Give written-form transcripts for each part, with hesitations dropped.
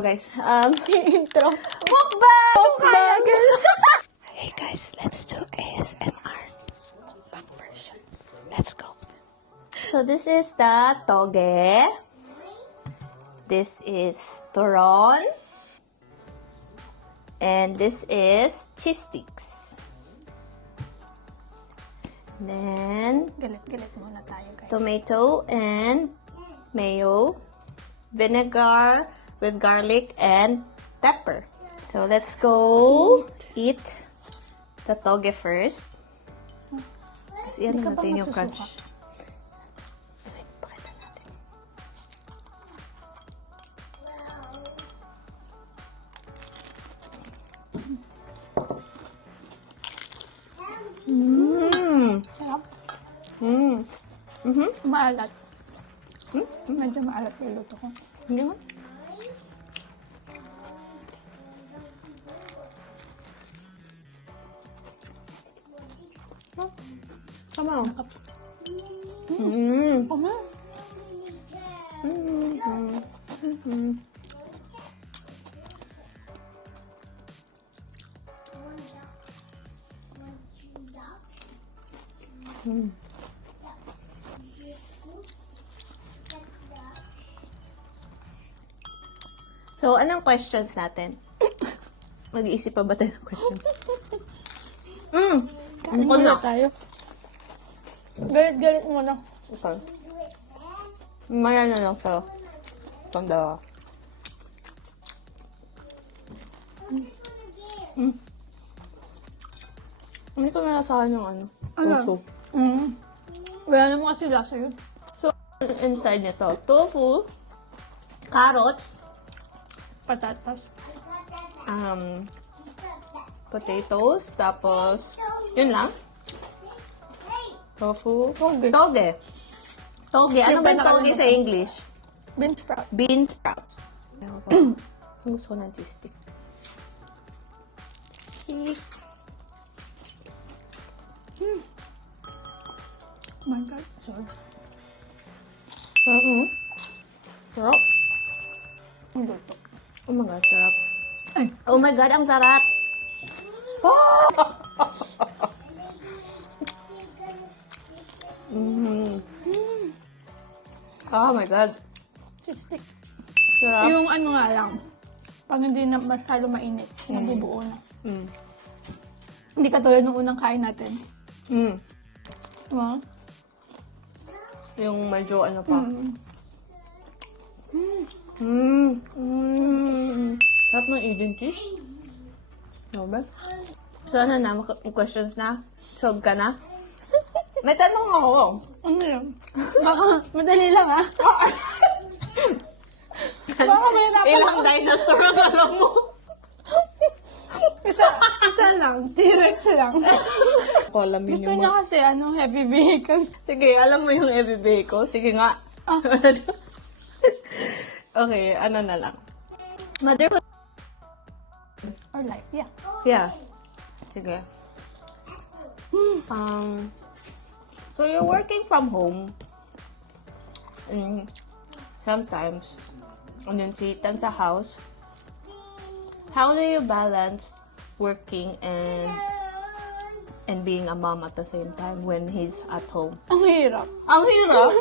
Guys, Intro. Mukbang! Hey guys, let's do ASMR. Mukbang version. Let's go. So this is the toge. This is turon. And this is cheese sticks. Then Galit-galit muna tayo, guys. tomato and mayo, vinegar with garlic and pepper. So let's go eat the toge first. Kasi yan Hindi ka ba natin yung magsusuka? crunch. Wait, pakita natin. Mmm. Sarap. Mmm. Mhm. Maalat. Medyo maalat yung luto ko. Hindi mo? Tama. Mmm. Kuma. So, anong questions natin? Mag-iisip pa ba tayo ng questions? Kain Mukha muna na. tayo. Galit-galit muna. Okay. Maya na lang sa tanda. Hindi ko nalasahan yung ano. Ano? Tofu. Wala naman kasi lasa yun. So, inside nito, tofu, carrots, Patatas. potatoes, tapos, yun lang. Tofu. Toge. Toge. Toge. Ano ba yung Siyempre, toge sa English? Bean sprout. Bean sprouts. Ang gusto ko ng cheese stick. Oh my God. Sorry. Sarap. Ang luto. Oh my God, sarap. Ay. Oh my God, ang sarap. Oh my God. Cheese stick. Sarap. Yung ano nga lang. Pag hindi na masyado mainit, nabubuo na. Mm. Hindi katulad ng unang kain natin. Mm. Diba? Yung medyo ano pa. Sarap ng Eden cheese. No ba? So ano na, questions na? Solve ka na? May tanong ako. Ano yun? Baka madali lang ah. Baka may hirapan Ilang dinosaur ang alam mo? Isa lang. T-Rex lang. Kolamin Gusto yung niya kasi ano, heavy vehicles. Sige, alam mo yung everyday ko. Sige nga. Ah. Okay, ano na lang. Mother or life, yeah. Yeah. Sige. So you're working from home. And sometimes, and then sitan sa house. How do you balance working and being a mom at the same time when he's at home? Ang hirap. Ang hirap.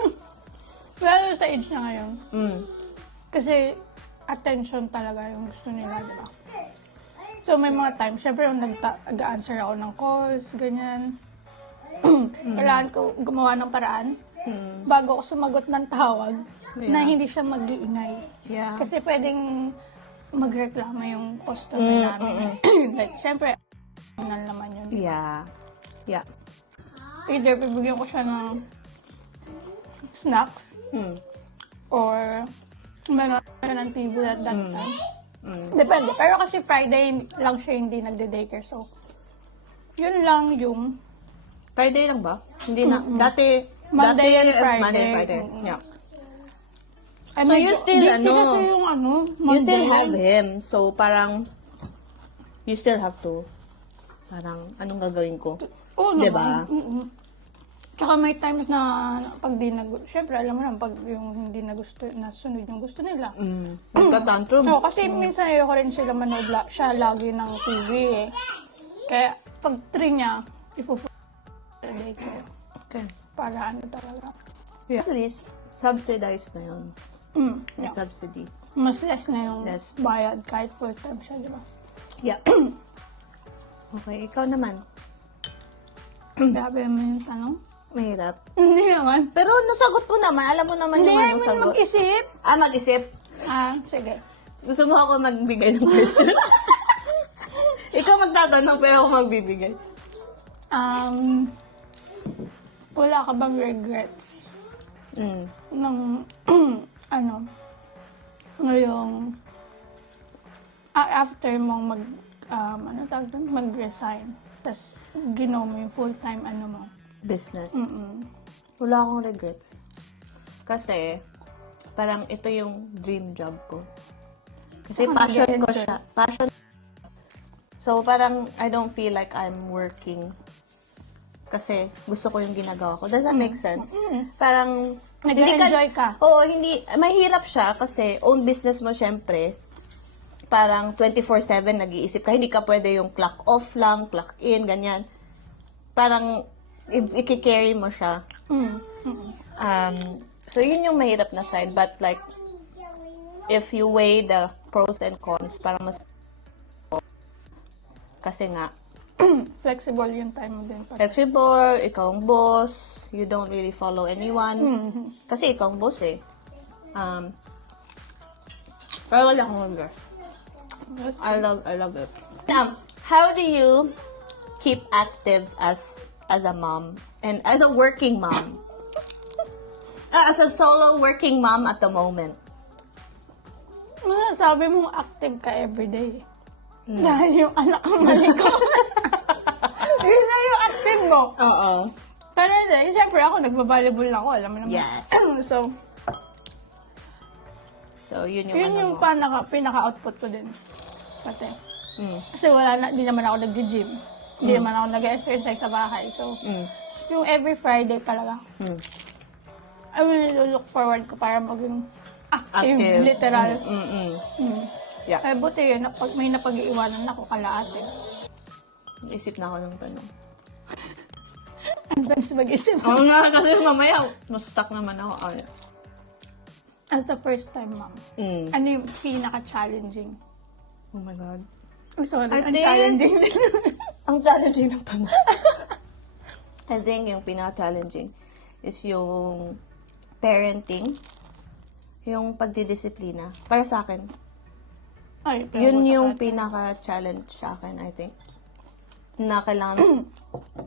Lalo sa age na ngayon. Kasi attention talaga yung gusto nila, di ba? So may mga times, syempre yung nag-answer ako ng calls, ganyan. Kailangan ko gumawa ng paraan bago ako sumagot ng tawag na hindi siya mag-iingay. Yeah. Kasi pwedeng magreklamo yung customer namin. Like, syempre, personal naman yun. Yeah. Yeah. Either bibigyan ko siya ng snacks or meron siya ng TV at that time. Depende. Pero kasi Friday lang siya hindi nagde-daycare. So, yun lang yung Friday lang ba? Hindi na. Dati, Monday and Friday. Friday. Monday and Friday. Yeah. Ay, So, medyo you still, busy ano, kasi yung ano, You still Monday. have him. So, parang, you still have to, parang, anong gagawin ko? Oo Diba? naman. Tsaka may times na pag di syempre alam mo naman, pag yung hindi na gusto, nasunod yung gusto nila. Nagka-tantrum. Oo, kasi minsan ayoko rin sila manood siya lagi ng TV eh. Kaya pag 3 niya, daycare. Okay. Para ano talaga. Yeah. At least, subsidized na yun. May Yeah. subsidy. Mas less na yung Less. bayad kahit full time siya, di ba? Yeah. Okay, ikaw naman. Grabe naman yung tanong. Mahirap. Hindi naman. Pero nasagot mo naman. Alam mo naman Hindi yung ano naman sagot. mag-isip. Mag-isip. Sige. Gusto mo ako magbigay ng question? Ikaw magtatanong pero ako magbibigay. Wala ka bang regrets ng ano ngayong after mong ano tawag doon, mag-resign tas ginawa mo yung full-time ano mo? Business. Wala akong regrets. Kasi, parang ito yung dream job ko. Kasi Saan ka passion ko nag-e-enjoy? siya. Passion. So, parang I don't feel like I'm working. Kasi gusto ko yung ginagawa ko. Does that make sense? Parang, Nag-enjoy ka? Oo, hindi. Mahirap siya kasi own business mo syempre. Parang 24/7 nag-iisip ka. Hindi ka pwede yung clock off lang, clock in, ganyan. Parang, i-carry mo siya. So, yun yung mahirap na side. But like, if you weigh the pros and cons, parang mas kasi nga, Flexible yung time mo din. flexible, ikaw ang boss, you don't really follow anyone. Kasi ikaw ang boss eh. Pero wala akong regret. I love it. How do you keep active as a mom and as a working mom? As a solo working mom at the moment. Sabi mo active ka everyday. Dahil yung anak ang malikot. Yun na yung active mo. Oo. Pero hindi, siyempre ako, nagbabalibol ako, alam mo naman. Yes. So, yun yung Yun ano yung mo. pinaka-output ko din. Pati. Kasi di naman ako nag-gym. Hindi naman ako nag-exercise sa bahay. So, yung every Friday talaga, I will look forward ko para maging active. Literal. Yeah. Eh, buti yun, may napag-iiwanan ako kalahati. Isip na ako ng tanong. Ang best mag-isip. Oo nga, kasi mamaya, mas-stuck naman ako. As the first time, mom, ano yung pinaka-challenging? Oh my God. I'm sorry, I ang think- challenging. Ang challenging ng tanong. I think yung pinaka-challenging is yung parenting, yung pagdidisiplina. Para sa akin, Ay, pero yun wala yung ka. pinaka-challenge sa akin, I think. Na kailangan,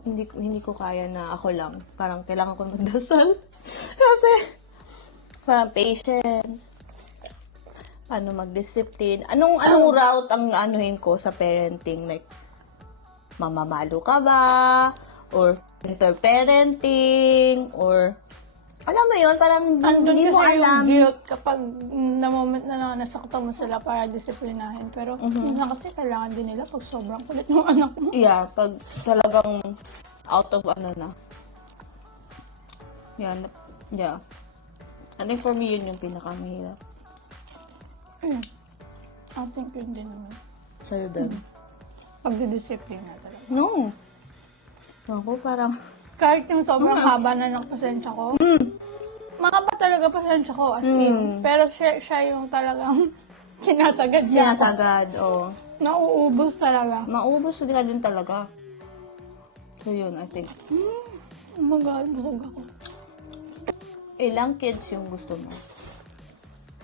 hindi ko kaya na ako lang. Parang kailangan ko magdasal. Kasi, parang patience, paano mag-discipline. Anong route ang anuhin ko sa parenting? Like, mamamalo ka ba? Or parenting? Or, alam mo yun, parang Andun hindi mo kasi alam. yung guilt kapag na moment na nasaktan mo sila para disiplinahin. Pero minsan kasi kailangan din nila pag sobrang kulit ng anak mo. Yeah, pag talagang out of ano na. Yeah. I think for me, yun yung pinakamahirap. I think yun din naman. Sa'yo din. Pagdidisiplina talaga. No. Ako parang, Kahit yung sobrang haba na ng pasensya ko, mahaba talaga pasensya ko as in. Pero siya yung talagang sinasagad siya. sinasagad, o Nauubos talaga. maubos ka din talaga. So yun, I think. Oh my God, busog ako. Ilang kids yung gusto mo?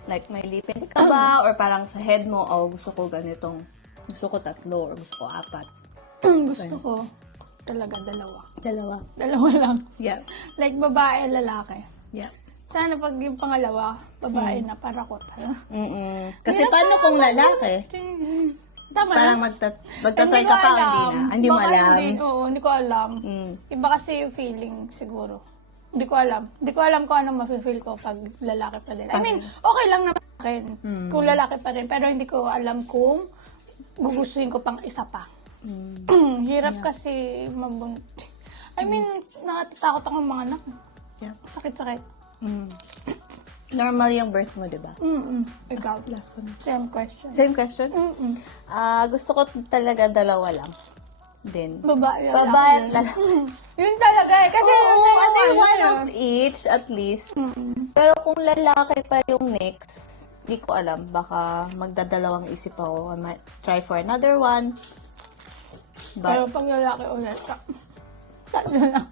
Like, may lipin ka ba? Or parang sa head mo, gusto ko ganitong, gusto ko 3 or gusto ko 4. Gusto ko talaga 2. Dalawa. 2 lang. Yeah. Like babae, lalaki. Yeah. Sana pag yung pangalawa, babae na para ko talaga. Kasi paano kung lalaki? Tama Parang na. magtatry ka pa, hindi mo Baka alam. Oo, hindi ko alam. Iba kasi yung feeling siguro. Hindi ko alam. Hindi ko alam kung anong mafe-feel ko pag lalaki pa din. I mean, okay lang naman sa akin kung lalaki pa rin. Pero hindi ko alam kung gugustuhin ko pang isa pa. Hirap kasi I mean, nakatatakot ako ng mga anak. Yeah. Sakit-sakit. Normal yung birth mo, di ba? Ikaw. Last one. Same question. Same question? Gusto ko talaga dalawa lang. Din. Babae. Babae at lalaki. Yun talaga eh. Kasi One of each at least. Pero kung lalaki pa yung next, di ko alam. Baka magdadalawang isip ako. I might try for another one. Pero But, pag lalaki ulit, tatlo lang.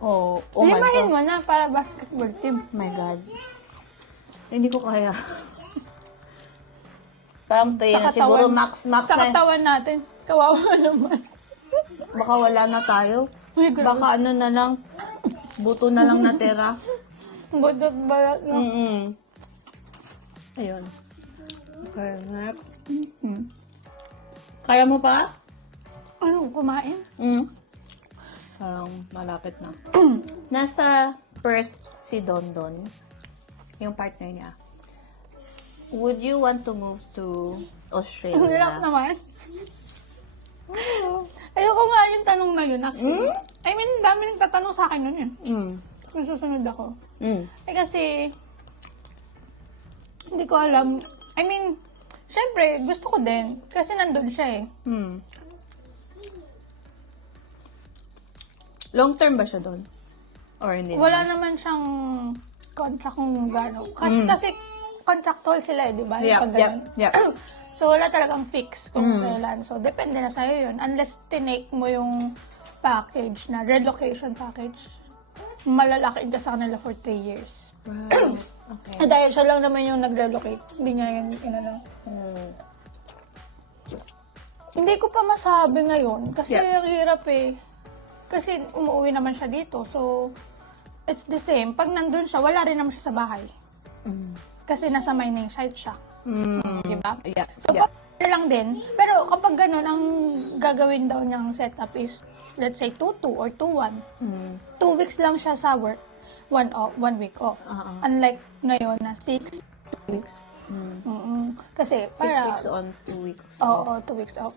oh my Limahin God. mo na para basketball team. My God. Hindi ko kaya. Parang to yun. Siguro max Sa na. katawan natin. Kawawa naman. Baka wala na tayo. Uy, grabe. Baka ano na lang. Buto na lang natira. Budot balat no? Ayun. Okay, next. Kaya mo pa? Ano, kumain? Parang malapit na. Nasa Perth si Dondon, yung partner niya. Would you want to move to Ang hirap Australia? naman. Ayoko nga yung tanong na yun, actually. I mean, dami nagtatanong sa akin yun eh. Kung susunod ako. Eh kasi, hindi ko alam. I mean, syempre, gusto ko din. Kasi nandun siya eh. Long term ba siya doon? Or hindi Wala naman? naman siyang contract kung gano'n. Kasi contractual sila eh, di ba? Yung Yeah, pag ganun. yeah. So, wala talagang fix kung kailan. So, depende na sa'yo yun. Unless tinake mo yung package na relocation package, malalaki ka sa kanila for 3 years. Right. Okay. Dahil siya lang naman yung nag-relocate. Hindi niya yun, Hindi ko pa masabi ngayon. Kasi ang hirap eh. Kasi umuwi naman siya dito. So, it's the same. Pag nandun siya, wala rin naman siya sa bahay. Kasi nasa mining site siya. Diba? Yeah. So, lang din. Pero kapag ganun, ang gagawin daw niyang setup is, let's say, 2-2 or 2-1. 2 weeks lang siya sa work, 1 week off. Unlike ngayon na 6 weeks. Kasi, 6 para... weeks on, 2 weeks. Oo, 2 weeks off.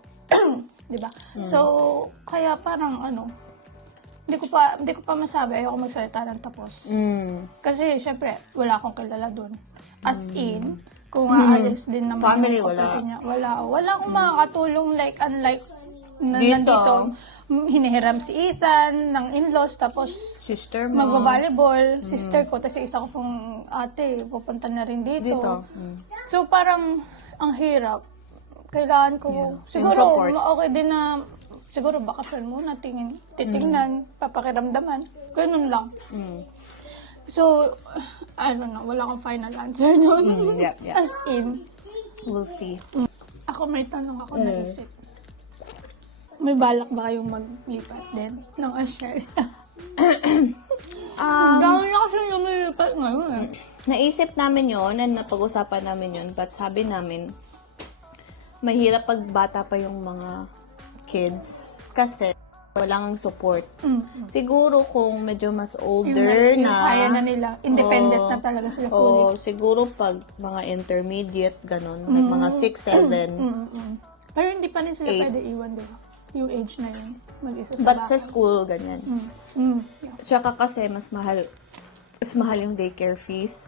Diba? So, kaya parang hindi ko pa masabi, ayoko magsalita ng tapos. Kasi, syempre, wala akong kilala dun. As in, kung aalis din naman Family, yung kapatid niya. Wala akong makakatulong unlike na Dito. nandito. Hinihiram si Ethan ng in-laws, tapos Sister mo. magba-volleyball, sister ko, tapos isa ko pong ate, pupunta na rin dito. So, parang, ang hirap. Kailangan ko, siguro, support. okay din na, siguro bakasyon muna, titignan, papakiramdaman. Ganun lang. So, I don't know, wala akong final answer doon. Yeah. As in, We'll see. ako may tanong ako naisip. May balak ba kayong maglipat din ng Australia? Dami na kasi lumilipat ngayon eh. Naisip namin yon and napag-usapan namin yon, but sabi namin, mahirap pag bata pa yung mga kids kasi walang support. Siguro kung medyo mas older Yung na, kaya na nila. Independent na talaga sila fully. siguro pag mga intermediate, ganun, like mga 6, 7, Pero hindi pa rin sila 8. pwede iwan, di ba? Yung age na yun. Mag-isa sa but bahay. sa school, ganyan. Tsaka kasi mas mahal yung daycare fees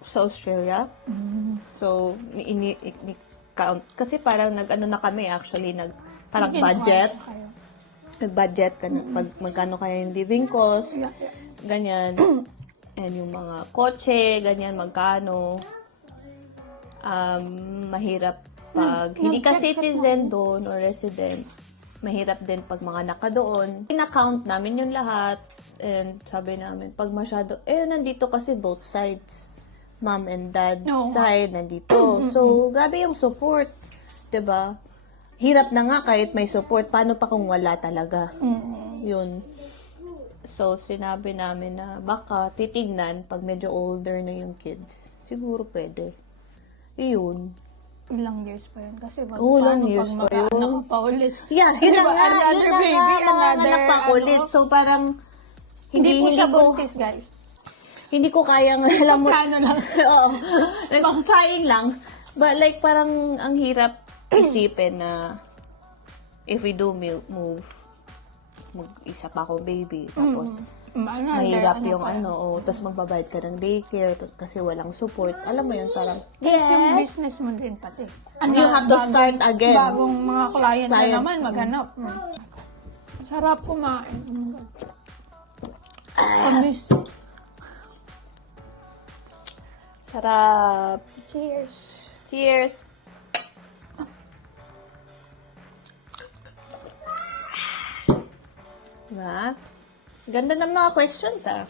sa Australia. So, count. Kasi parang nag-ano na kami actually, parang budget. Nag-budget ka na, pag magkano kaya yung living cost, ganyan. And yung mga kotse, ganyan, magkano. Mahirap pag hindi ka citizen doon or resident. Mahirap din pag mga naka doon. Ina-count namin yung lahat. And sabi namin, pag masyado, nandito kasi both sides. Mom and dad side, nandito. So, grabe yung support. 'Di ba? Hirap na nga kahit may support. Paano pa kung wala talaga? Yun. So, sinabi namin na baka titignan pag medyo older na yung kids. Siguro pwede. Yun. Ilang years pa yun. Kasi ilang years pag pa mag-anak yun. ka pa ulit. Yeah, yun Diba, na nga. another Yun na baby, nga. another, Manganganak pa ulit. So, parang Hindi po siya ko, buntis, guys. hindi ko kayang, alam mo, Plano lang. oo. Like, trying lang. But like, parang ang hirap isipin na if we do move, mag-isa pa ako baby. Tapos, Ano, mahirap ano yung pa. tapos magbabayad ka ng daycare kasi walang support. Alam mo yun, parang, Yung business mo din pati. you have to start again. Bagong mga client na Clients. naman, maghanap. Sarap kumain. Oh my God. Amis. Sarap. Cheers. Cheers! Diba? Ganda ng mga questions, ah.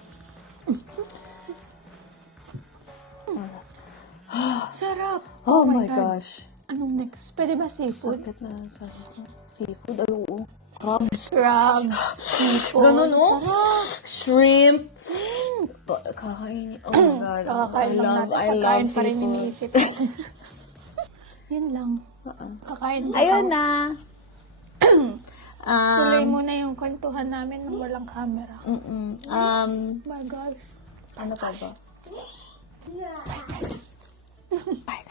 Sarap. Oh, my gosh. Anong next? Pwede ba seafood? Sakit na sa seafood. Ay, oo. Crabs. Crabs. Seafood. Ganun, no? Sarap. Shrimp. Kakain. Oh my God. Kakakain lang natin. I Kakain love pa rin seafood. iniisip. Yun lang. Kakain lang. Ayun na. Tuloy mo na yung kwentuhan namin ng walang camera. Oh my gosh. Ano pa ba? Bye, guys. Bye,